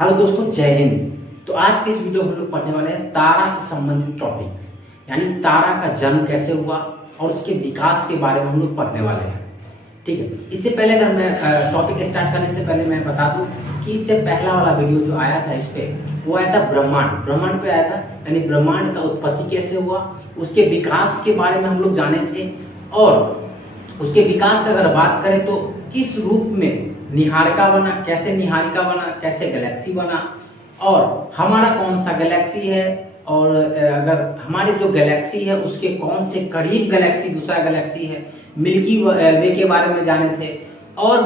Hello दोस्तों, जय हिंद। तो आज के इस वीडियो में हम लोग पढ़ने वाले हैं तारा से संबंधित टॉपिक, यानी तारा का जन्म कैसे हुआ और उसके विकास के बारे में हम लोग पढ़ने वाले हैं। ठीक है, इससे पहले अगर मैं टॉपिक स्टार्ट करने से पहले मैं बता दूं कि इससे पहला वाला वीडियो जो आया था इस पे वो आया था ब्रह्मांड पे आया था, यानी ब्रह्मांड का उत्पत्ति कैसे हुआ, उसके विकास के बारे में हम लोग जाने थे। और उसके विकास की अगर बात करें तो किस रूप में निहारिका बना, कैसे निहारिका बना, कैसे गैलेक्सी बना, और हमारा कौन सा गैलेक्सी है, और अगर हमारे जो गैलेक्सी है उसके कौन से करीब गैलेक्सी दूसरा गैलेक्सी है, मिल्की वे के बारे में जाने थे। और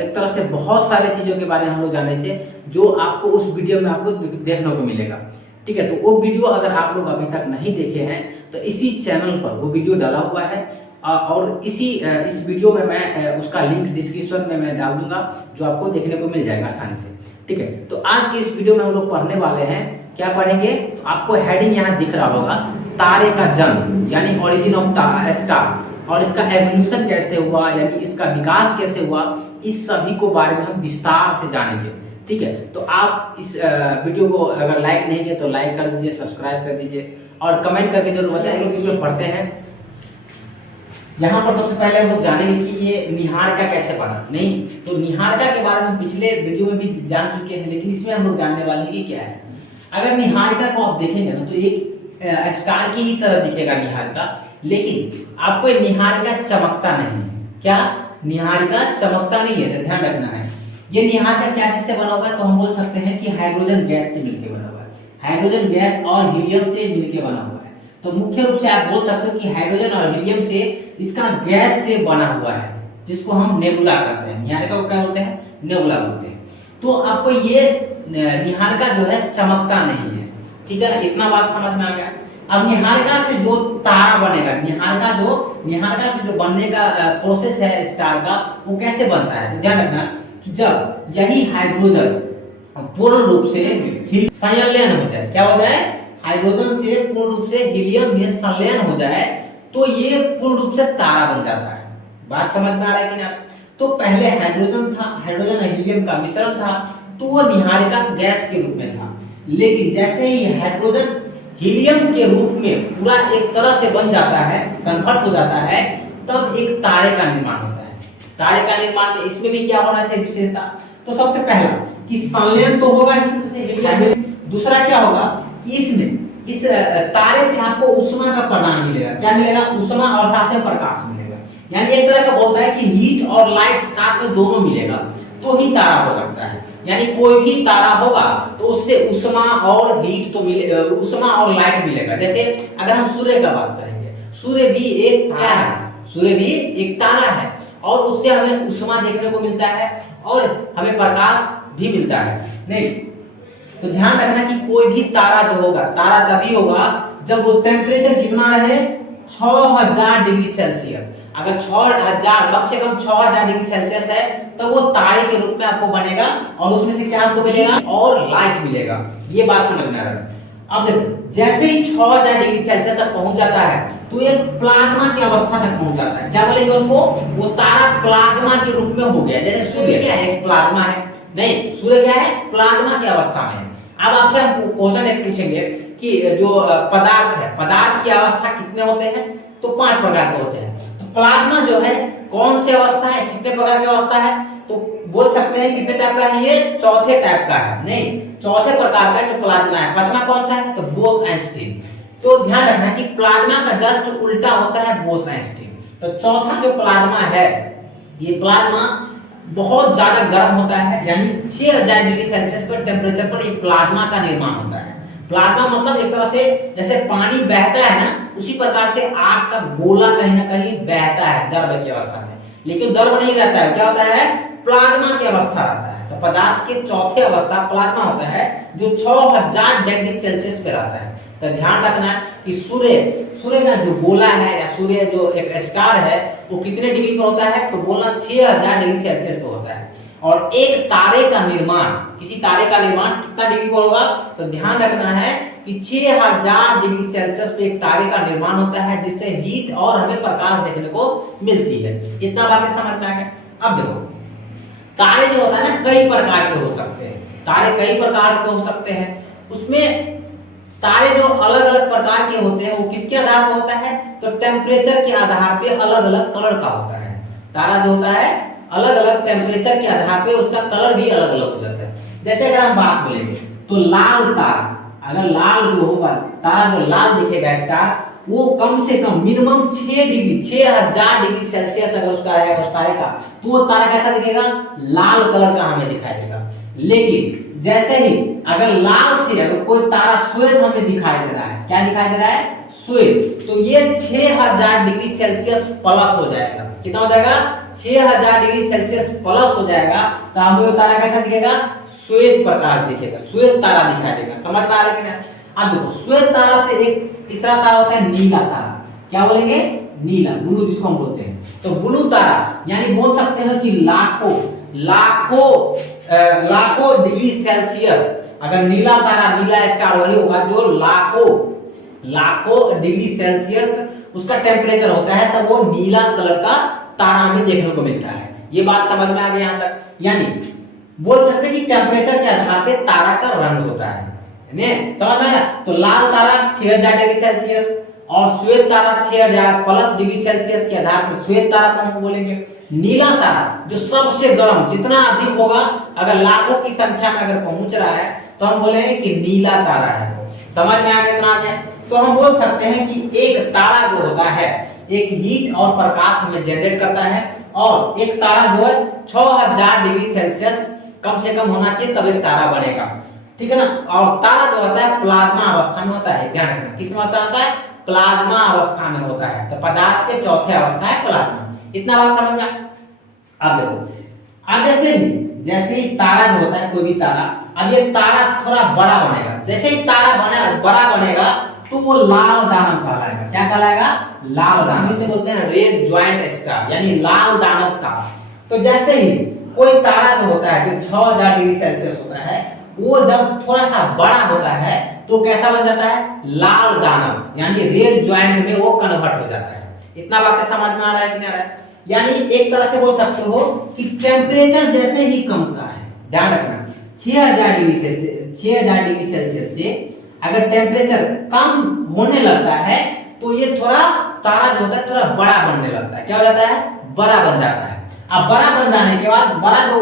एक तरह से बहुत सारे चीज़ों के बारे में हम लोग जाने थे जो आपको उस वीडियो में आपको देखने को मिलेगा। ठीक है, तो वो वीडियो अगर आप लोग अभी तक नहीं देखे हैं तो इसी चैनल पर वो वीडियो डाला हुआ है, और इस वीडियो में मैं उसका लिंक डिस्क्रिप्शन में मैं डाल दूंगा, जो आपको देखने को मिल जाएगा आसानी से। ठीक है, तो आज के इस वीडियो में हम लोग पढ़ने वाले हैं, क्या पढ़ेंगे तो आपको हेडिंग यहाँ दिख रहा होगा, तारे का जन्म यानी ओरिजिन ऑफ स्टार, और इसका एवोल्यूशन कैसे हुआ यानी इसका विकास कैसे हुआ, इस सभी को बारे में हम विस्तार से जानेंगे। ठीक है, तो आप इस वीडियो को अगर लाइक नहीं किए तो लाइक कर दीजिए, सब्सक्राइब कर दीजिए और कमेंट करके जरूर बताएंगे कि इसमें पढ़ते हैं। यहाँ पर सबसे पहले हम लोग जानेंगे कि ये निहारिका कैसे बना। नहीं तो निहारिका के बारे में हम पिछले वीडियो में भी जान चुके हैं, लेकिन इसमें हम लोग जानने वाले हैं कि क्या है। अगर निहारिका को आप देखेंगे ना तो एक स्टार की ही तरह दिखेगा निहारिका, लेकिन आपको निहारिका चमकता नहीं है। क्या निहारिका चमकता नहीं है, तो ध्यान रखना है। ये निहारिका क्या चीज से बना हुआ है, तो हम बोल सकते हैं कि हाइड्रोजन गैस से मिलकर बना हुआ है। हाइड्रोजन गैस और हीलियम से मिलकर बना हुआ है। तो मुख्य रूप से आप बोल सकते हो कि हाइड्रोजन और हीलियम से इसका गैस से बना हुआ है, जिसको हम नेबुला कहते हैं। निहारिका को क्या बोलते हैं, नेबुला बोलते हैं। तो आपको ये निहारिका जो है चमकता नहीं है। ठीक है ना, इतना बात समझ में आ गया। अब निहारिका से जो तारा बनेगा, निहारिका से जो बनने का प्रोसेस है स्टार का, वो कैसे बनता है, तो ध्यान रखना कि जब यही हाइड्रोजन पूर्ण रूप से संलयन हो जाए, क्या हो जाए, हाइड्रोजन से पूर्ण रूप से हीलियम में संलयन हो जाए, तो ये पूर्ण रूप से तारा बन जाता है। बात समझ में आ रहा है कि ना। तो पहले हाइड्रोजन था, हाइड्रोजन और हीलियम का मिश्रण था, तो वो निहारिका गैस के रूप में था। लेकिन जैसे ही हाइड्रोजन हीलियम के रूप में पूरा एक तरह से बन जाता है, कन्वर्ट हो जाता है, तब एक तारे का निर्माण होता है। तारे का निर्माण में इसमें भी क्या होना चाहिए विशेषता, तो सबसे पहला कि संलयन तो होगा ही, हीलियम। दूसरा क्या होगा कि इसमें इस तारे से आपको ऊष्मा का प्रदान मिलेगा। क्या मिलेगा, ऊष्मा और साथ में प्रकाश मिलेगा। यानी एक तरह का बोलता है कि हीट और लाइट साथ में दोनों मिलेगा तो ही तारा हो सकता है। यानी कोई भी तारा होगा तो उससे ऊष्मा और हीट तो मिले, ऊष्मा और लाइट मिलेगा। जैसे अगर हम सूर्य का बात करेंगे, सूर्य भी एक क्या है, सूर्य भी एक तारा है, और उससे हमें ऊष्मा देखने को मिलता है और हमें प्रकाश भी मिलता है। नहीं तो ध्यान रखना कि कोई भी तारा जो होगा, तारा तभी होगा जब वो टेम्परेचर कितना रहे, 6000 डिग्री सेल्सियस। अगर 6000 कम से कम 6000 डिग्री सेल्सियस है तो वो तारे के रूप में आपको बनेगा, और उसमें से क्या आपको मिलेगा, और लाइट मिलेगा। ये बात समझ में आ रहा है। अब देखो, जैसे ही 6000 डिग्री सेल्सियस तक पहुंच जाता है तो एक प्लाज्मा की अवस्था तक पहुंच जाता है। क्या बोलेंगे उसको, वो तारा प्लाज्मा के रूप में हो गया। जैसे सूर्य क्या है, एक प्लाज्मा है। नहीं, सूर्य क्या है, प्लाज्मा की अवस्था में है। अब आपसे हम क्वेश्चन एक पूछेंगे कि जो पदार्थ है, पदार्थ की अवस्था कितने होते हैं, तो 5 प्रकार के होते हैं। तो प्लाज्मा जो है कौन सी अवस्था है, कितने प्रकार की अवस्था है, तो बोल सकते हैं कितने टाइप का है, ये चौथे टाइप का है। नहीं, चौथे प्रकार का जो प्लाज्मा है। पांचवा कौन सा है, तो बोस-आइंस्टीन। तो ध्यान रखना कि प्लाज्मा का जस्ट उल्टा होता है बोस-आइंस्टीन। तो चौथा जो प्लाज्मा है, ये प्लाज्मा बहुत ज्यादा गर्म होता है, यानी 6000 डिग्री सेल्सियस पर टेम्परेचर पर एक प्लाज्मा का निर्माण होता है। प्लाज्मा मतलब एक तरह से जैसे पानी बहता है ना, उसी प्रकार से आग का गोला कहीं ना कहीं बहता है द्रव की अवस्था में, लेकिन द्रव नहीं रहता है। क्या होता है, प्लाज्मा की अवस्था रहता है। तो पदार्थ के चौथे अवस्था प्लाज्मा होता है, जो 6000 डिग्री सेल्सियस पे रहता है। तो ध्यान रखना कि सूर्य का जो गोला है या सूर्य जो एक स्टार है, वो कितने डिग्री पर होता है, तो बोलना 6000 डिग्री सेल्सियस पे होता है। और एक तारे का निर्माण, किसी तारे का निर्माण कितना डिग्री पर होगा, तो ध्यान रखना है कि 6000 डिग्री सेल्सियस पे एक तारे का निर्माण होता है, जिससे हीट और हमें प्रकाश देखने को मिलती है। इतना बातें समझ में आ गया। अब देखो, तारे जो होता है ना, कई प्रकार के हो सकते हैं। तारे कई प्रकार के हो सकते हैं। उसमें तारे जो अलग अलग प्रकार के होते हैं वो किसके आधार पर होता है, तो टेम्परेचर के आधार पे अलग अलग कलर का होता है। तारा जो होता है अलग अलग टेम्परेचर के आधार पे उसका कलर भी अलग अलग हो जाता है। जैसे अगर हम बात बोलेंगे तो लाल तारा, अगर लाल जो होगा तारा, जो लाल दिखेगा स्टार, वो कम से कम मिनिमम 6 डिग्री 6000 डिग्री सेल्सियस अगर उसका रहेगा उस तारे का, तो वो तारा कैसा दिखेगा, लाल कलर का हमें दिखाई देगा। लेकिन जैसे ही अगर लाल से अगर कोई तारा श्वेत हमें दिखाई दे रहा है, क्या दिखाई दे रहा है, श्वेत, तो ये 6000 डिग्री सेल्सियस प्लस हो जाएगा। कितना हो जाएगा, 6000 डिग्री सेल्सियस प्लस हो जाएगा। तो हमें तारा कैसा दिखेगा, श्वेत प्रकाश दिखेगा, श्वेत तारा दिखाई देगा। समझ में आ रहा है कि नहीं? अब देखो श्वेत तारा से एक तीसरा तारा होता है नीला तारा। क्या बोलेंगे, नीला, ब्लू जिसको हम बोलते हैं। तो ब्लू तारा यानी बोल सकते हैं कि लाखों लाखों डिग्री सेल्सियस, अगर नीला तारा, नीला स्टार वही होगा जो लाखों डिग्री सेल्सियस उसका टेम्परेचर होता है, तब वो नीला कलर का तारा हमें देखने को मिलता है। ये बात समझ में आ गई यहाँ तक? यानी बोल सकते हैं कि टेम्परेचर के आधार पे तारा का रंग होता है। समझ में आया? तो लाल तारा 6000 डिग्री सेल्सियस और श्वेत तारा 6000 प्लस डिग्री सेल्सियस के आधार पर श्वेत तारा को हम बोलेंगे। नीला तारा जो सबसे गर्म, जितना अधिक होगा, अगर लाखों की संख्या में अगर पहुंच रहा है तो हम बोलेंगे कि नीला तारा है। समझ में आ गया इतना है? तो हम बोल सकते हैं कि एक तारा जो होता है एक हीट और प्रकाश हमें जनरेट करता है, और एक तारा जो है 6000 डिग्री सेल्सियस कम से कम होना चाहिए तब एक तारा बनेगा। ठीक है ना? और तारा जो होता है प्लाज्मा अवस्था में होता है। ध्यान रखना, किस अवस्था में होता है, प्लाज्मा अवस्था में होता है। तो पदार्थ के चौथे अवस्था है प्लाज्मा। इतना बात समझ में? अब देखो, अब जैसे ही तारा जो होता है, कोई भी तारा, अब ये तारा थोड़ा बड़ा बनेगा। जैसे ही तारा बड़ा बनेगा तो वो लाल दानव कहलाएगा। क्या कहलाएगा, लाल दानव। इसे बोलते हैं रेड ज्वाइंट स्टार, यानी लाल दानव तारा। तो जैसे ही कोई तारा जो होता है जो 6000 डिग्री सेल्सियस होता है, वो जब थोड़ा सा बड़ा होता है तो कैसा बन जाता है, लाल दानव, यानी रेड ज्वाइंट में वो कन्वर्ट हो जाता है। इतना बातें समझ में आ रहा है कि नहीं आ रहा है? यानी एक तरह से बोल सकते हो कि टेम्परेचर जैसे ही कम होता है, ध्यान रखना, 6000 डिग्री सेल्सियस से अगर टेम्परेचर कम होने लगता है तो ये थोड़ा तारा जो होता है थोड़ा बड़ा बनने लगता है। क्या हो जाता है, बड़ा बन जाता है। अब बड़ा बन जाने के बाद बड़ा जो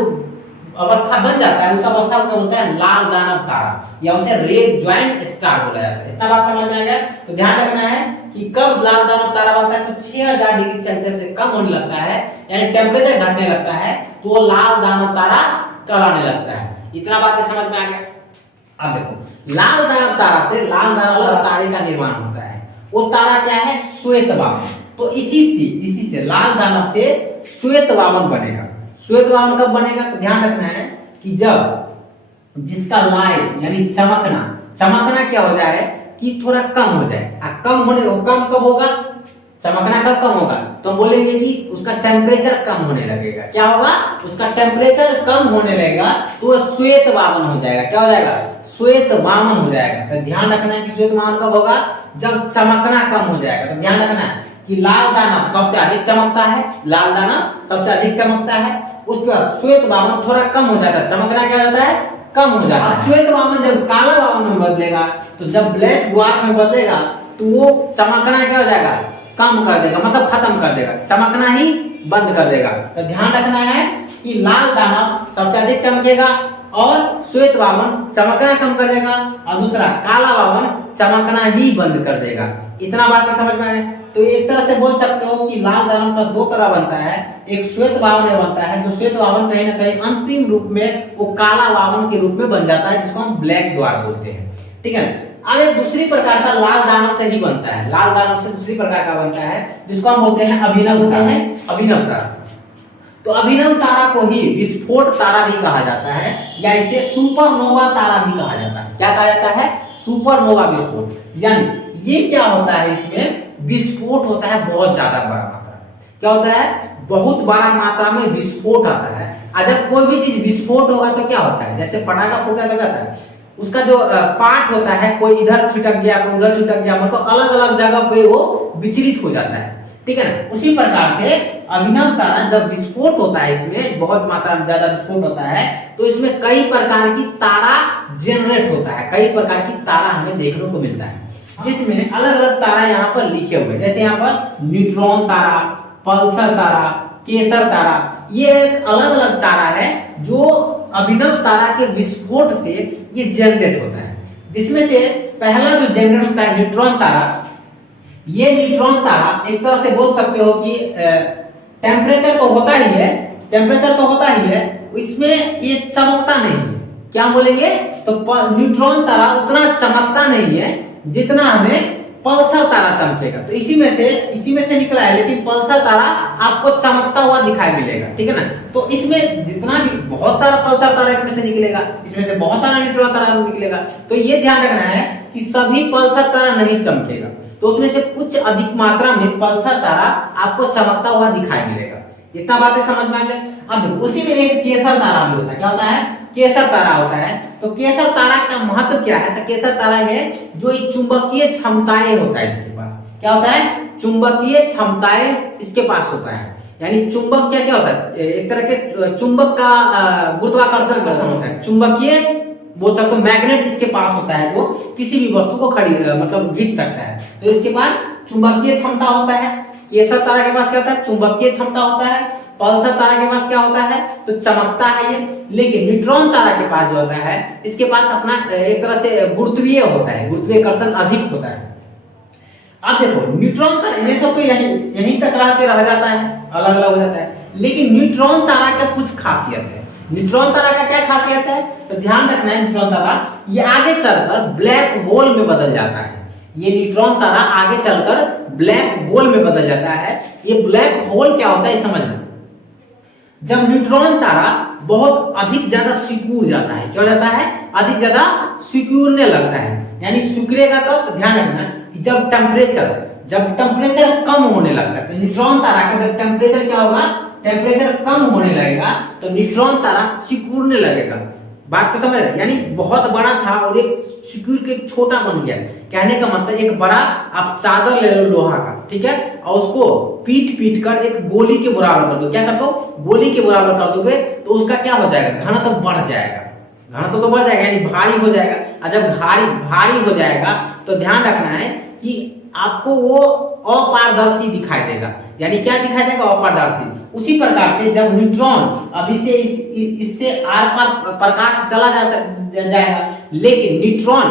अवस्था बन जाता है उस अवस्था को क्या बोलते हैं, लाल दानव तारा, या उसे रेड ज्वाइंट स्टार बोला जाता है। इतना बात समझ में आ गया? तो ध्यान रखना है कि कब लाल दानव तारा बनता है, तो 6000 डिग्री सेल्सियस से कम होने लगता है, यानी टेम्परेचर घटने लगता है, तो वो लाल दानव तारा कहलाने लगता है। इतना बात समझ में आ गया? अब देखो, लाल दानव तारा से लाल दानव तारे का निर्माण होता है। वो तारा क्या है, श्वेत वामन। तो इसी से लाल दानव से श्वेत वामन बनेगा। श्वेत वामन कब बनेगा, तो ध्यान रखना है कि जब जिसका लाइट यानी चमकना क्या हो जाए कि थोड़ा कम हो जाए। कम कब होगा, चमकना कब कम होगा, तो बोलेंगे कि उसका टेम्परेचर कम होने लगेगा। क्या होगा, उसका टेम्परेचर कम होने लगेगा तो वो श्वेत वामन हो जाएगा। क्या हो जाएगा, श्वेत वामन हो जाएगा। तो ध्यान रखना है कि श्वेत वामन कब होगा, जब चमकना कम हो जाएगा। तो ध्यान रखना है कि लाल दानव सबसे अधिक चमकता है, लाल दानव सबसे अधिक चमकता है, उसके बाद श्वेत वामन थोड़ा कम हो जाता है, चमकना क्या होता है, कम हो जाता है। श्वेत वामन जब काला वामन में बदलेगा, तो जब ब्लैक ड्वार्फ में बदलेगा तो वो चमकना क्या हो जाएगा, कम कर देगा, मतलब खत्म कर देगा, चमकना ही बंद कर देगा। तो ध्यान रखना है कि लाल दानव सबसे अधिक चमकेगा और श्वेत वामन चमकना कम कर देगा, और दूसरा काला वामन चमकना ही बंद कर देगा। इतना बात समझ में आए? तो एक तरह से बोल सकते हो कि लाल दानव का दो तरह बनता है, एक श्वेत वामन बनता है, जो श्वेत वामन कहीं ना कहीं अंतिम रूप में वो काला वामन के रूप में बन जाता है, जिसको हम ब्लैक ड्वार्फ बोलते हैं। ठीक है। अब एक दूसरी प्रकार का लाल दानव से ही बनता है, लाल दानव से दूसरी प्रकार का बनता है जिसको हम बोलते हैं अभिनव तारा। तो अभिनव तारा को ही विस्फोट तारा भी कहा जाता है, या इसे सुपरनोवा तारा भी कहा जाता है। क्या कहा जाता है, सुपरनोवा विस्फोट। यानी ये क्या होता है, इसमें विस्फोट होता है बहुत ज्यादा बड़ा मात्रा में। क्या होता है, बहुत बड़ा मात्रा में विस्फोट आता है। जब कोई भी चीज विस्फोट होगा तो क्या होता है, जैसे पटाखा फूटा जाता है, उसका जो पार्ट होता है, कोई इधर छिटक गया, कोई उधर छिटक गया, मतलब अलग अलग जगह पे वो विचलित हो जाता है। ठीक है ना। उसी प्रकार से अभिनव तारा जब विस्फोट होता है, इसमें बहुत मात्रा में ज्यादा विस्फोट होता है, तो इसमें कई प्रकार की तारा जनरेट होता है, कई प्रकार की तारा हमें देखने को मिलता है, जिसमें अलग अलग तारा यहाँ पर लिखे हुए हैं। जैसे यहाँ पर न्यूट्रॉन तारा, पल्सर तारा, केसर तारा, ये एक अलग अलग तारा है जो अभिनव तारा के विस्फोट से ये जनरेट होता है। जिसमें से पहला जो जनरेट होता है न्यूट्रॉन तारा, ये न्यूट्रॉन तारा एक तरह से बोल सकते हो कि टेम्परेचर तो होता ही है, टेम्परेचर तो होता ही है, इसमें ये चमकता नहीं है। क्या बोलेंगे तो न्यूट्रॉन तारा उतना चमकता नहीं है जितना हमें पल्सर तारा चमकेगा। तो इसी में से निकला है, लेकिन पल्सर तारा आपको चमकता हुआ दिखाई मिलेगा, ठीक है ना। तो इसमें जितना भी बहुत सारा पल्सर तारा इसमें से निकलेगा, इसमें से बहुत सारा न्यूट्रॉन तारा निकलेगा। तो ये ध्यान रखना है कि सभी पल्सर तारा नहीं चमकेगा, तो उसमें से कुछ अधिक मात्रा में पल्सर तारा आपको चमकता हुआ दिखाई मिलेगा। इतना बातें समझ में आ गया। अब उसी में एक केसर तारा भी होता है। क्या होता है? केसर तारा होता है। तो केसर तारा का महत्व क्या है? तो केसर तारा है जो चुंबकीय क्षमताएं होता है इसके पास। क्या होता है? चुंबकीय क्षमताएं इसके पास होता है। यानी चुंबक क्या क्या होता है? एक तरह के चुंबक का गुरुत्वाकर्षण होता है, चुंबकीय बोल सकते हो मैग्नेट इसके पास होता है जो किसी भी वस्तु को मतलब खींच सकता है। तो इसके पास चुंबकीय क्षमता होता है। केसर तारा के पास क्या होता है? चुंबकीय क्षमता होता है। पल्सर तारा के पास क्या होता है? तो चमकता है ये। लेकिन न्यूट्रॉन तारा के पास जो होता है, इसके पास अपना एक तरह से गुरुत्वीय होता है, गुरुत्वाकर्षण अधिक होता है। अब देखो न्यूट्रॉन तारा ये सब तो यहीं तक रह के रह जाता है, अलग अलग हो जाता है। लेकिन न्यूट्रॉन तारा का कुछ खासियत है। न्यूट्रॉन तारा का क्या खासियत है? तो ध्यान रखना है, न्यूट्रॉन तारा ये आगे चलकर ब्लैक होल में बदल जाता है। ये न्यूट्रॉन तारा आगे चलकर ब्लैक होल में बदल जाता है। ये ब्लैक होल क्या होता है समझना। जब न्यूट्रॉन तारा बहुत अधिक ज्यादा सिकुड़ जाता है, क्या हो जाता है? अधिक ज्यादा सिकुड़ने लगता है। यानी सिकुड़ेगा तो ध्यान रखना कि जब टेम्परेचर कम होने लगता है, तो न्यूट्रॉन तारा का जब टेम्परेचर क्या होगा? टेम्परेचर कम होने लगेगा तो न्यूट्रॉन तारा सिकुड़ने लगेगा। बात को समझ रहे? यानी बहुत बड़ा था और एक सिकुड़ के छोटा बन गया। कहने का मतलब एक बड़ा आप चादर ले लो लोहा का, ठीक है, और उसको पीट कर एक गोली के बराबर कर दो। क्या कर दो? गोली के बराबर कर दोगे तो उसका क्या हो जाएगा? घनत्व तो बढ़ जाएगा, घनत्व तो बढ़ जाएगा, यानी भारी हो जाएगा। और जब भारी हो जाएगा तो ध्यान रखना है कि आपको वो अपारदर्शी दिखाई देगा। यानी क्या दिखाई देगा? अपारदर्शी। उसी प्रकार से जब न्यूट्रॉन अभी से इससे आर पार प्रकाश चला जाएगा, लेकिन न्यूट्रॉन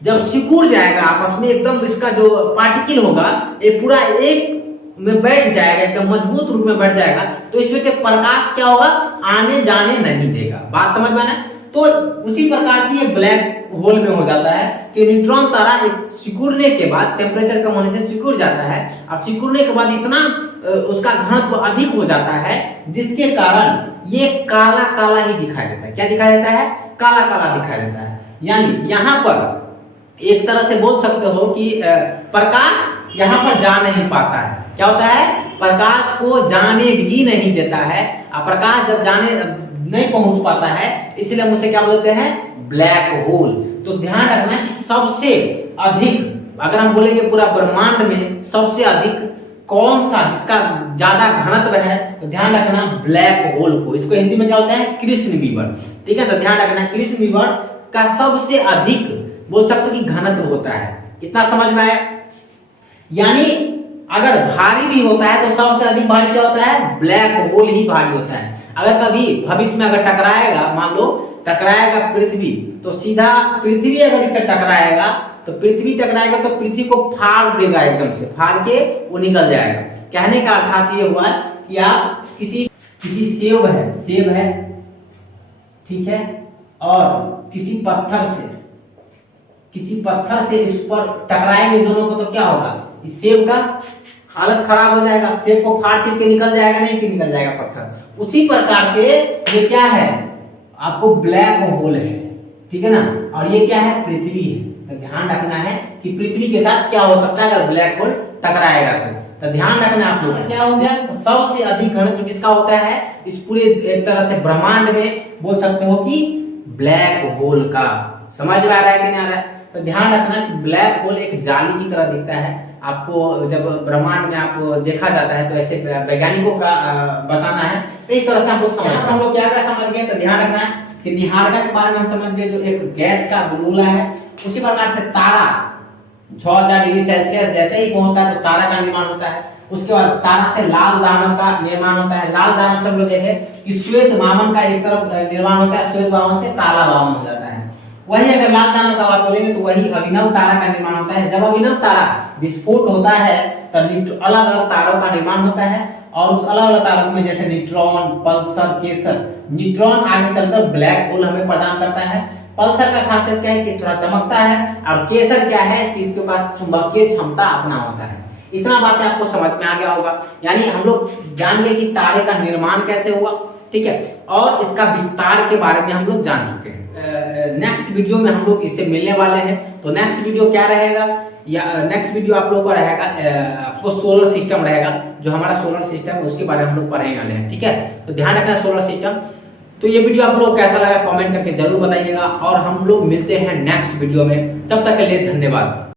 जब सिकुड़ जाएगा आपस में, एकदम इसका जो पार्टिकल होगा ये पूरा एक में बैठ जाएगा, एकदम मजबूत रूप में बैठ जाएगा, तो इसमें के प्रकाश क्या होगा? आने जाने नहीं देगा। बात समझ में आना? तो उसी प्रकार से ये ब्लैक होल में हो जाता है कि न्यूट्रॉन तारा एक सिकुड़ने के बाद, टेम्परेचर कम होने से सिकुड़ जाता है, और सिकुड़ने के बाद इतना उसका घनत्व अधिक हो जाता है जिसके कारण ये काला काला ही दिखाई देता है। क्या दिखाई देता है? काला काला दिखाई देता है। यानी यहाँ पर एक तरह से बोल सकते हो कि प्रकाश यहाँ पर जा नहीं पाता है। क्या होता है? प्रकाश को जाने भी नहीं देता है। और प्रकाश जब जाने नहीं पहुंच पाता है, इसलिए हम उसे क्या बोलते हैं? Black hole. तो ध्यान रखना कि सबसे अधिक, अगर हम बोलेंगे पूरा ब्रह्मांड में सबसे अधिक कौन सा जिसका ज्यादा घनत्व है, तो ध्यान रखना ब्लैक होल को। इसको हिंदी में क्या होता है? कृष्ण विवर। ठीक है, तो ध्यान रखना कृष्ण विवर का सबसे अधिक बोल सकते हो कि घनत्व होता है। इतना समझ में आया? यानी अगर भारी भी होता है तो सबसे अधिक भारी क्या होता है? ब्लैक होल ही भारी होता है। अगर कभी भविष्य में अगर टकराएगा, मान लो टकराएगा पृथ्वी, तो सीधा पृथ्वी अगर इसे टकराएगा तो पृथ्वी टकराएगा तो पृथ्वी को फाड़ देगा, एकदम से फाड़ के वो निकल जाएगा। कहने का अर्थात ये हुआ कि आप किसी सेब है, ठीक है, और किसी पत्थर से इस पर टकराएंगे दोनों को, तो क्या होगा? इस सेब का हालत खराब हो जाएगा, सेब को फाड़ छील के निकल जाएगा, नहीं कि निकल जाएगा पत्थर। उसी प्रकार से ये क्या है? आपको ब्लैक होल है, ठीक है ना, और ये क्या है? पृथ्वी है। तो ध्यान रखना है कि पृथ्वी के साथ क्या हो सकता है अगर ब्लैक होल टकराएगा तो ध्यान रखना आप लोग। क्या हो गया? तो सबसे अधिक घनत्व किसका होता है इस पूरे एक तरह से ब्रह्मांड में? बोल सकते हो कि ब्लैक होल का। समझ में आ रहा है कि नहीं आ रहा है? तो ध्यान रखना कि ब्लैक होल एक जाली की तरह दिखता है। आपको जब ब्रह्मांड में आपको देखा जाता है तो ऐसे वैज्ञानिकों का बताना है, तो इस तरह से हम लोग समझ हम लोग क्या क्या समझ गए। तो ध्यान रखना है कि निहारिका के बारे में हम समझ गए, जो एक गैस का बुलबुला है। उसी प्रकार से तारा 6000 डिग्री सेल्सियस जैसे ही पहुंचता है तो तारा का निर्माण होता है। उसके बाद तारा से लाल दानव का निर्माण होता है। लाल दानव से हम लोग देखे कि श्वेत वामन का एक तरफ निर्माण होता है, श्वेत वामन से काला वामन हो जाता है। वही अगर लाल दानव का बात बोलेंगे तो वही अभिनव तारा का निर्माण होता है। जब अभिनव तारा विस्फोट होता है तब अलग अलग तारों का निर्माण होता है, और उस अलग अलग तारों में जैसे न्यूट्रॉन, पल्सर, केसर। न्यूट्रॉन आगे चलकर ब्लैक होल हमें प्रदान करता है। पल्सर का खासियत क्या है कि थोड़ा चमकता है, और केसर क्या है कि इसके पास चुंबकीय क्षमता अपना होता है। इतना बातें आपको समझ में आ गया होगा। यानी हम लोग जान गए कि तारे का निर्माण कैसे हुआ, ठीक है, और इसका विस्तार के बारे में हम लोग जान चुके हैं। नेक्स्ट वीडियो में हम लोग इससे मिलने वाले हैं। तो नेक्स्ट वीडियो क्या रहेगा, या नेक्स्ट वीडियो आप लोगों का रहेगा आपको सोलर सिस्टम रहेगा, जो हमारा सोलर सिस्टम है उसके बारे में हम लोग पढ़ने वाले हैं, ठीक है। तो ध्यान रखना सोलर सिस्टम। तो ये वीडियो आप लोग कैसा लगा कमेंट करके जरूर बताइएगा, और हम लोग मिलते हैं नेक्स्ट वीडियो में। तब तक के लिए धन्यवाद।